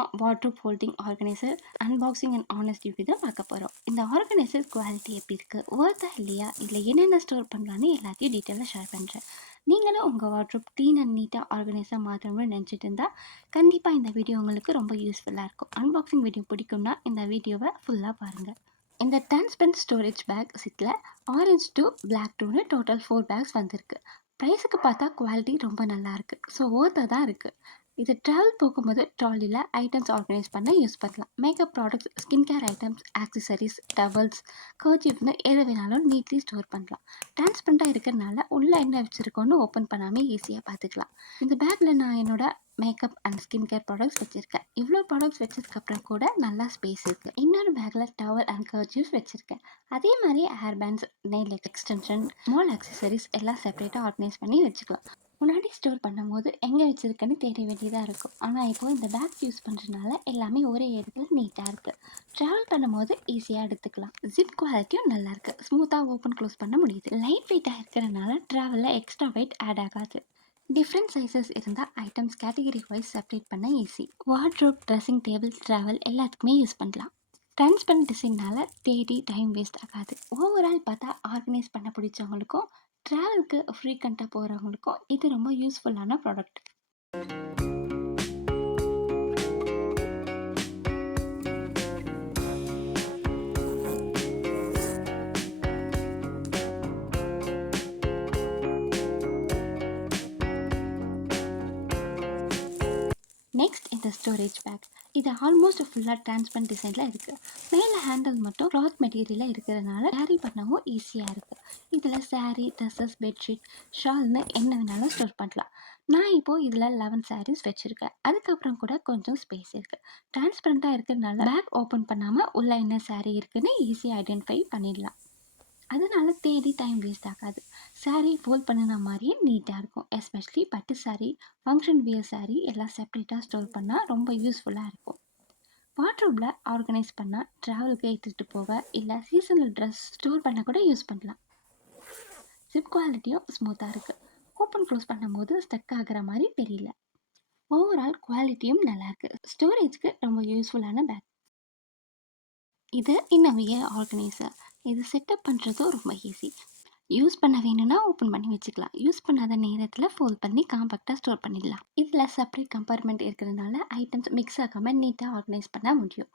நம்ம wardrobe holding organiser unboxing and honest review தான் பார்க்க போகிறோம். இந்த ஆர்கனைசர் குவாலிட்டி எப்படி இருக்குது, ஒர்த்தா இல்லையா, இல்லை என்னென்ன ஸ்டோர் பண்ணலான்னு எல்லாத்தையும் டீட்டெயிலாக ஷேர் பண்ணுறேன். நீங்களும் உங்கள் வார்ட்ரோப் க்ளீன் அண்ட் நீட்டாக ஆர்கனைஸாக மாற்றணும்னு நினச்சிட்டு இருந்தால் கண்டிப்பாக இந்த வீடியோ உங்களுக்கு ரொம்ப யூஸ்ஃபுல்லாக இருக்கும். அன்பாக்சிங் வீடியோ பிடிக்கும்னா இந்த வீடியோவை ஃபுல்லாக பாருங்கள். இந்த டிரான்ஸ்பரண்ட் ஸ்டோரேஜ் பேக் செட்டில் ஆரஞ்ச் டு பிளாக் டூன்னு டோட்டல் 4 பேக்ஸ் வந்திருக்கு. ப்ரைஸுக்கு பார்த்தா குவாலிட்டி ரொம்ப நல்லா இருக்குது. ஸோ ஒர்த்தாக தான் இருக்குது. இது ட்ராவல் போகும்போது ட்ராலியில் ஐட்டம்ஸ் ஆர்கனைஸ் பண்ண யூஸ் பண்ணலாம். Makeup products, skin care items, accessories, towels, கர்ச்சீஃப்னு எது வேணாலும் நீட்லி ஸ்டோர் பண்ணலாம். டிரான்ஸ்பரண்ட்டாக இருக்கிறதுனால உள்ளே என்ன வச்சுருக்கோன்னு ஓப்பன் பண்ணாமல் ஈஸியாக பார்த்துக்கலாம். இந்த பேக்கில் நான் என்னோட makeup and skin care products வச்சுருக்கேன். இவ்வளோ ப்ராடக்ட்ஸ் வச்சதுக்கப்புறம் கூட நல்லா ஸ்பேஸ் இருக்குது. இன்னொரு பேக்கில் டவல் அண்ட் கர்ச்சீஃப் வச்சுருக்கேன். அதே மாதிரி hair pants, nail extension, small accessories எல்லாம் செப்பரேட்டாக ஆர்கனைஸ் பண்ணி வச்சுக்கலாம். முன்னாடி ஸ்டோர் பண்ணும்போது எங்கே வச்சுருக்கேன்னு தேட வேண்டியதாக இருக்கும். ஆனால் இப்போது இந்த பேக் யூஸ் பண்ணுறதுனால எல்லாமே ஒரே இடத்துல நீட்டாக இருக்குது. ட்ராவல் பண்ணும்போது ஈஸியாக எடுத்துக்கலாம். ஜிப் குவாலிட்டியும் நல்லாயிருக்கு. ஸ்மூத்தாக ஓப்பன் க்ளோஸ் பண்ண முடியுது. லைட் வெயிட்டாக இருக்கிறதுனால ட்ராவலில் எக்ஸ்ட்ரா வெயிட் ஆட் ஆகாது. டிஃப்ரெண்ட் சைஸஸ் இருந்தால் ஐட்டம்ஸ் கேட்டகரி வைஸ் செப்பரேட் பண்ண easy. Wardrobe, dressing table, travel எல்லாத்துக்குமே யூஸ் பண்ணலாம். டிரான்ஸ்பரண்ட் டிசைனால் தேடி டைம் வேஸ்ட் ஆகாது. ஓவரால் பார்த்தா ஆர்கனைஸ் பண்ண பிடிச்சவங்களுக்கும் ட்ராவலுக்கு ஃப்ரீக்வெண்ட்டாக போகிறவங்களுக்கும் இது ரொம்ப யூஸ்ஃபுல்லான ப்ராடக்ட். நெக்ஸ்ட் இந்த ஸ்டோரேஜ் பேக். இது ஆல்மோஸ்ட் ஃபுல்லாக டிரான்ஸ்பரண்ட் டிசைனில் இருக்குது. மேலே ஹேண்டில் மட்டும் கிளாத் மெட்டீரியலில் இருக்கிறதுனால கேரி பண்ணவும் ஈஸியாக இருக்குது. இதில் சாரீ, ட்ரெஸ்ஸஸ், பெட்ஷீட், ஷால்னு என்ன வேணாலும் ஸ்டோர் பண்ணலாம். நான் இப்போது இதில் 11 சாரீஸ் வச்சுருக்கேன். அதுக்கப்புறம் கூட கொஞ்சம் ஸ்பேஸ் இருக்குது. டிரான்ஸ்பரண்ட்டாக இருக்கிறதுனால பேக் ஓப்பன் பண்ணாமல் உள்ள என்ன சாரீ இருக்குதுன்னு ஈஸியாக ஐடென்டிஃபை பண்ணிடலாம். அதனால தேடி டைம் வேஸ்ட் ஆகாது. சாரீ ஃபோல்ட் பண்ணின மாதிரியே நீட்டாக இருக்கும். எஸ்பெஷலி பட்டு சாரீ, ஃபங்க்ஷன் வியர் சாரீ எல்லாம் செப்பரேட்டாக ஸ்டோர் பண்ணால் ரொம்ப யூஸ்ஃபுல்லாக இருக்கும். வார்ட்ரோப்பில் ஆர்கனைஸ் பண்ணால் ட்ராவலுக்கு எடுத்துகிட்டு போக இல்லை சீசனல் ட்ரெஸ் ஸ்டோர் பண்ண கூட யூஸ் பண்ணலாம். ஜிப் குவாலிட்டியும் ஸ்மூத்தாக இருக்குது. ஓப்பன் க்ளோஸ் பண்ணும்போது ஸ்டக் ஆகிற மாதிரி தெரியல. ஓவரால் குவாலிட்டியும் நல்லாயிருக்கு. ஸ்டோரேஜ்க்கு ரொம்ப யூஸ்ஃபுல்லான பேக். இது இன்னவியர் ஆர்கனைசர். இது செட்டப் பண்ணுறதும் ரொம்ப ஈஸி. யூஸ் பண்ண வேணும்னா ஓப்பன் பண்ணி வச்சுக்கலாம். யூஸ் பண்ணாத நேரத்தில் ஃபோல்ட் பண்ணி காம்பேக்டாக ஸ்டோர் பண்ணிடலாம். இதில் செப்பரேட் கம்பார்ட்மெண்ட் இருக்கிறதுனால ஐட்டம்ஸ் மிக்ஸ் ஆகாமல் நீட்டாக ஆர்கனைஸ் பண்ண முடியும்.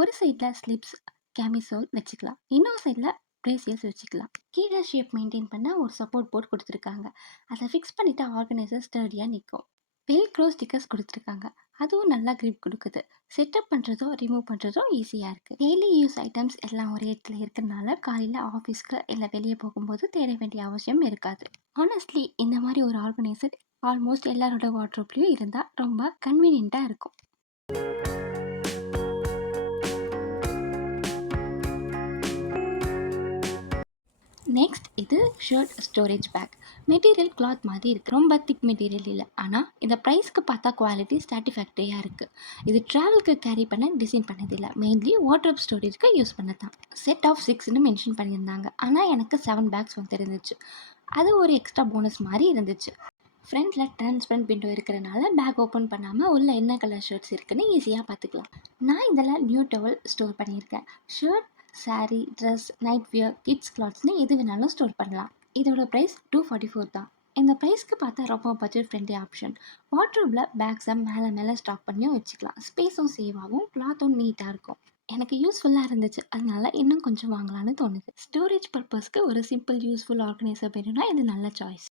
ஒரு சைடில் ஸ்லிப்ஸ், கேமிசோல் வச்சுக்கலாம். இன்னொரு சைடில் ப்ரேசியல்ஸ் வச்சுக்கலாம். கீழே ஷேப் மெயின்டைன் பண்ண ஒரு சப்போர்ட் போர்ட் கொடுத்துருக்காங்க. அதை ஃபிக்ஸ் பண்ணிவிட்டு ஆர்கனைசர் ஸ்டர்டியாக நிற்கும். வெல்க்ரோ ஸ்டிக்கர்ஸ் கொடுத்துருக்காங்க. அதுவும் நல்லா கிரிப் கொடுக்குது. செட்டப் பண்ணுறதோ ரிமூவ் பண்ணுறதோ ஈஸியாக இருக்குது. டெய்லி யூஸ் ஐட்டம்ஸ் எல்லாம் ஒரே இடத்துல இருக்கிறதுனால காலையில் ஆஃபீஸ்க்கு இல்லை வெளியே போகும்போது தேட வேண்டிய அவசியம் இருக்காது. ஆனஸ்ட்லி இந்த மாதிரி ஒரு ஆர்கனைசர் ஆல்மோஸ்ட் எல்லாரோட வார்ட்ரோப்லேயும் இருந்தால் ரொம்ப கன்வீனியண்ட்டாக இருக்கும். நெக்ஸ்ட் இது shirt storage bag. Material cloth மாதிரி இருக்குது. ரொம்ப திக் மெட்டீரியல் இல்லை. ஆனால் இந்த ப்ரைஸ்க்கு பார்த்தா குவாலிட்டி சாட்டிஸ்ஃபேக்டரியாக இருக்குது. இது ட்ராவலுக்கு கேரி பண்ண டிசைன் பண்ணதில்லை. மெயின்லி வார்ட்ரோப் ஸ்டோரேஜ்க்கு யூஸ் பண்ண தான். செட் ஆஃப் 6ன்னு மென்ஷன் பண்ணியிருந்தாங்க. ஆனால் எனக்கு 7 பேக்ஸ் வந்து இருந்துச்சு. அது ஒரு எக்ஸ்ட்ரா போனஸ் மாதிரி இருந்துச்சு. ஃப்ரண்ட்டில் டிரான்ஸ்பரண்ட் விண்டோ இருக்கிறனால பேக் ஓப்பன் பண்ணாமல் உள்ள என்ன கலர் ஷர்ட்ஸ் இருக்குன்னு ஈஸியாக பார்த்துக்கலாம். நான் இதில் நியூ டவல் ஸ்டோர் பண்ணியிருக்கேன். Shirt, sari, dress, nightwear, kids கிளாத்ஸ்னு எது வேணாலும் ஸ்டோர் பண்ணலாம். இதோட ப்ரைஸ் 244 தான். இந்த ப்ரைஸ்க்கு பார்த்தா ரொம்ப பட்ஜெட் ஃப்ரெண்ட்லி ஆப்ஷன். வார்ட்ரோப்பில் பேக்ஸை மேலே ஸ்டாக் பண்ணியும் வச்சுக்கலாம். ஸ்பேஸும் சேவ் ஆகும், கிளாத்தும் நீட்டாக இருக்கும். எனக்கு யூஸ்ஃபுல்லாக இருந்துச்சு. அதனால இன்னும் கொஞ்சம் வாங்கலான்னு தோணுது. ஸ்டோரேஜ் பர்பஸ்க்கு ஒரு சிம்பிள் யூஸ்ஃபுல் ஆர்கனைசர் வேணும்னா இது நல்ல சாய்ஸ்.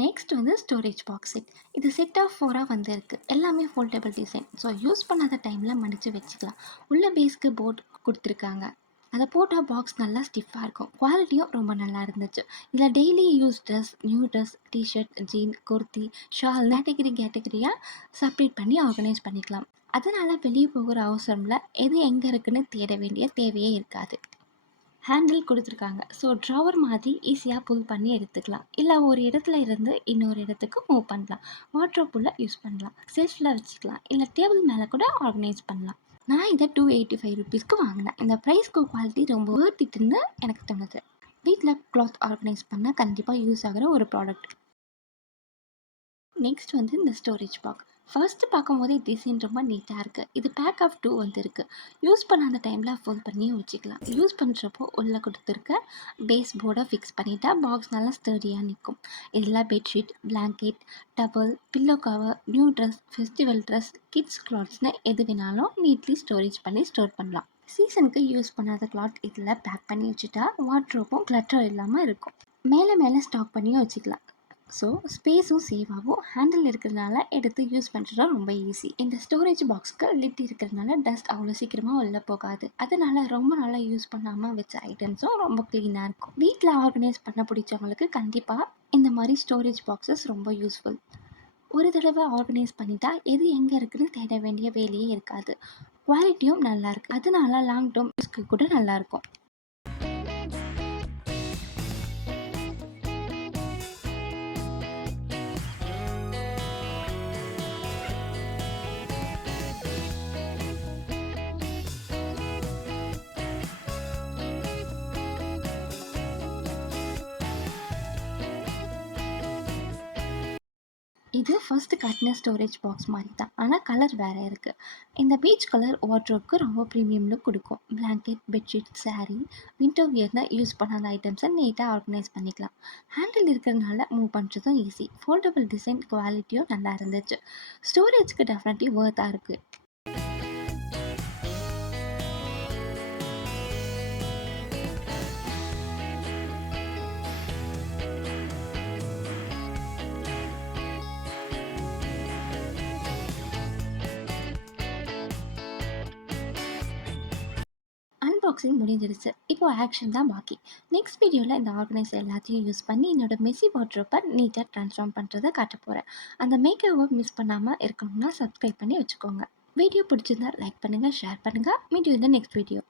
நெக்ஸ்ட் வந்து ஸ்டோரேஜ் பாக்ஸ் செட். இது செட் ஆஃப் 4ஆக வந்திருக்கு. எல்லாமே ஃபோல்டபிள் டிசைன். ஸோ யூஸ் பண்ணாத டைமில் மடித்து வச்சுக்கலாம். உள்ள பேஸ்க்கு போர்ட் கொடுத்துருக்காங்க. அதை போட்டால் பாக்ஸ் நல்லா ஸ்டிஃபாக இருக்கும். குவாலிட்டியும் ரொம்ப நல்லா இருந்துச்சு. இதில் daily use dress, new dress, t-shirt, jean, kurti, shawl கேட்டகரியாக செப்பரேட் பண்ணி ஆர்கனைஸ் பண்ணிக்கலாம். அதனால் வெளியே போகிற அவசரமில் எது எங்கே இருக்குன்னு தேட வேண்டிய தேவையே இருக்காது. ஹேண்டில் கொடுத்துருக்காங்க. ஸோ ட்ராவர் மாதிரி ஈஸியாக புல் பண்ணி எடுத்துக்கலாம். இல்லை ஒரு இடத்துல இருந்து இன்னொரு இடத்துக்கு மூவ் பண்ணலாம். வார்ட்ரோப்புள்ள யூஸ் பண்ணலாம். செல்ஃபில் வச்சுக்கலாம். இல்லை டேபிள் மேலே கூட ஆர்கனைஸ் பண்ணலாம். நான் இதை 285 ருபீஸ்க்கு வாங்கினேன். இந்த ப்ரைஸ்க்கு குவாலிட்டி ரொம்ப ஒர்த் இட்னு எனக்கு தோணுது. வீட்டில் கிளாத் ஆர்கனைஸ் பண்ண கண்டிப்பாக யூஸ் ஆகிற ஒரு ப்ராடக்ட். நெக்ஸ்ட் வந்து இந்த ஸ்டோரேஜ் பாக்ஸ். ஃபர்ஸ்ட் பார்க்கும்போதே டிசைன் ரொம்ப நீட்டாக இருக்குது. இது பேக் ஆஃப் 2 வந்துருக்கு. யூஸ் பண்ணாத டைமில் ஃபோல்ட் பண்ணியும் வச்சுக்கலாம். யூஸ் பண்ணுறப்போ உள்ளே கொடுத்துருக்க பேஸ் போர்டை ஃபிக்ஸ் பண்ணிட்டா பாக்ஸ் நல்லா ஸ்டர்டியாக நிற்கும். இதில் bedsheet, blanket, towel, pillow cover, new dress, festival dress, kids கிளாத்ஸ்னு எது வேணாலும் நீட்லி ஸ்டோரேஜ் பண்ணி ஸ்டோர் பண்ணலாம். சீசனுக்கு யூஸ் பண்ணாத கிளாத் இதில் பேக் பண்ணி வச்சுட்டா வாட்ரோப்பும் கிளட்டர் இல்லாமல் இருக்கும். மேலே மேலே ஸ்டாக் பண்ணியும் வச்சுக்கலாம். ஸோ ஸ்பேஸும் சேவ் ஆகும். ஹேண்டில் இருக்கிறதுனால எடுத்து யூஸ் பண்ணுறது ரொம்ப ஈஸி. இந்த ஸ்டோரேஜ் பாக்ஸ்க்கு லிட் இருக்கிறதுனால டஸ்ட் அவ்வளோ சீக்கிரமாக உள்ளே போகாது. அதனால ரொம்ப நாளாக யூஸ் பண்ணாமல் வச்ச ஐட்டம்ஸும் ரொம்ப க்ளீனாக இருக்கும். வீட்டில் ஆர்கனைஸ் பண்ண பிடிச்சவங்களுக்கு கண்டிப்பாக இந்த மாதிரி ஸ்டோரேஜ் பாக்ஸஸ் ரொம்ப யூஸ்ஃபுல். ஒரு தடவை ஆர்கனைஸ் பண்ணிட்டா எது எங்கே இருக்குன்னு தேட வேண்டிய வேலையே இருக்காது. குவாலிட்டியும் நல்லாயிருக்கு. அதனால லாங் டேர்ம் யூஸ்க்கு கூட நல்லாயிருக்கும். இது ஃபர்ஸ்ட் காட்டின ஸ்டோரேஜ் பாக்ஸ் மாதிரி தான், ஆனால் கலர் வேறு இருக்குது. இந்த பீச் கலர் வார்ட்ரோப்க்கு ரொம்ப ப்ரீமியம் லுக் கொடுக்கும். பிளாங்கெட், பெட்ஷீட், சாரீ, வின்டர் வியர்னு யூஸ் பண்ணாத ஐட்டம்ஸை நீட்டாக ஆர்கனைஸ் பண்ணிக்கலாம். ஹேண்டில் இருக்கிறதுனால மூவ் பண்ணுறதும் ஈஸி. ஃபோல்டபுள் டிசைன், குவாலிட்டியும் நல்லா இருந்துச்சு. ஸ்டோரேஜ்க்கு டெஃபினெட்லி ஒர்த்தாக இருக்குது. அன்பாக்சிங் முடிஞ்சிருச்சு. இப்போ ஆக்ஷன் தான் பாக்கி. நெக்ஸ்ட் வீடியோவில் இந்த ஆர்கனைசர் எல்லாத்தையும் யூஸ் பண்ணி என்னோட மெஸ்ஸி வார்ட்ரோப்பை நீட்டாக ட்ரான்ஸ்ஃபார்ம் பண்ணுறதை காட்ட போகிறேன். அந்த மேக்கோவர் மிஸ் பண்ணாமல் இருக்கணும்னா சப்ஸ்கிரைப் பண்ணி வச்சுக்கோங்க. வீடியோ பிடிச்சிருந்தா லைக் பண்ணுங்கள், ஷேர் பண்ணுங்கள். Meet you in the next video.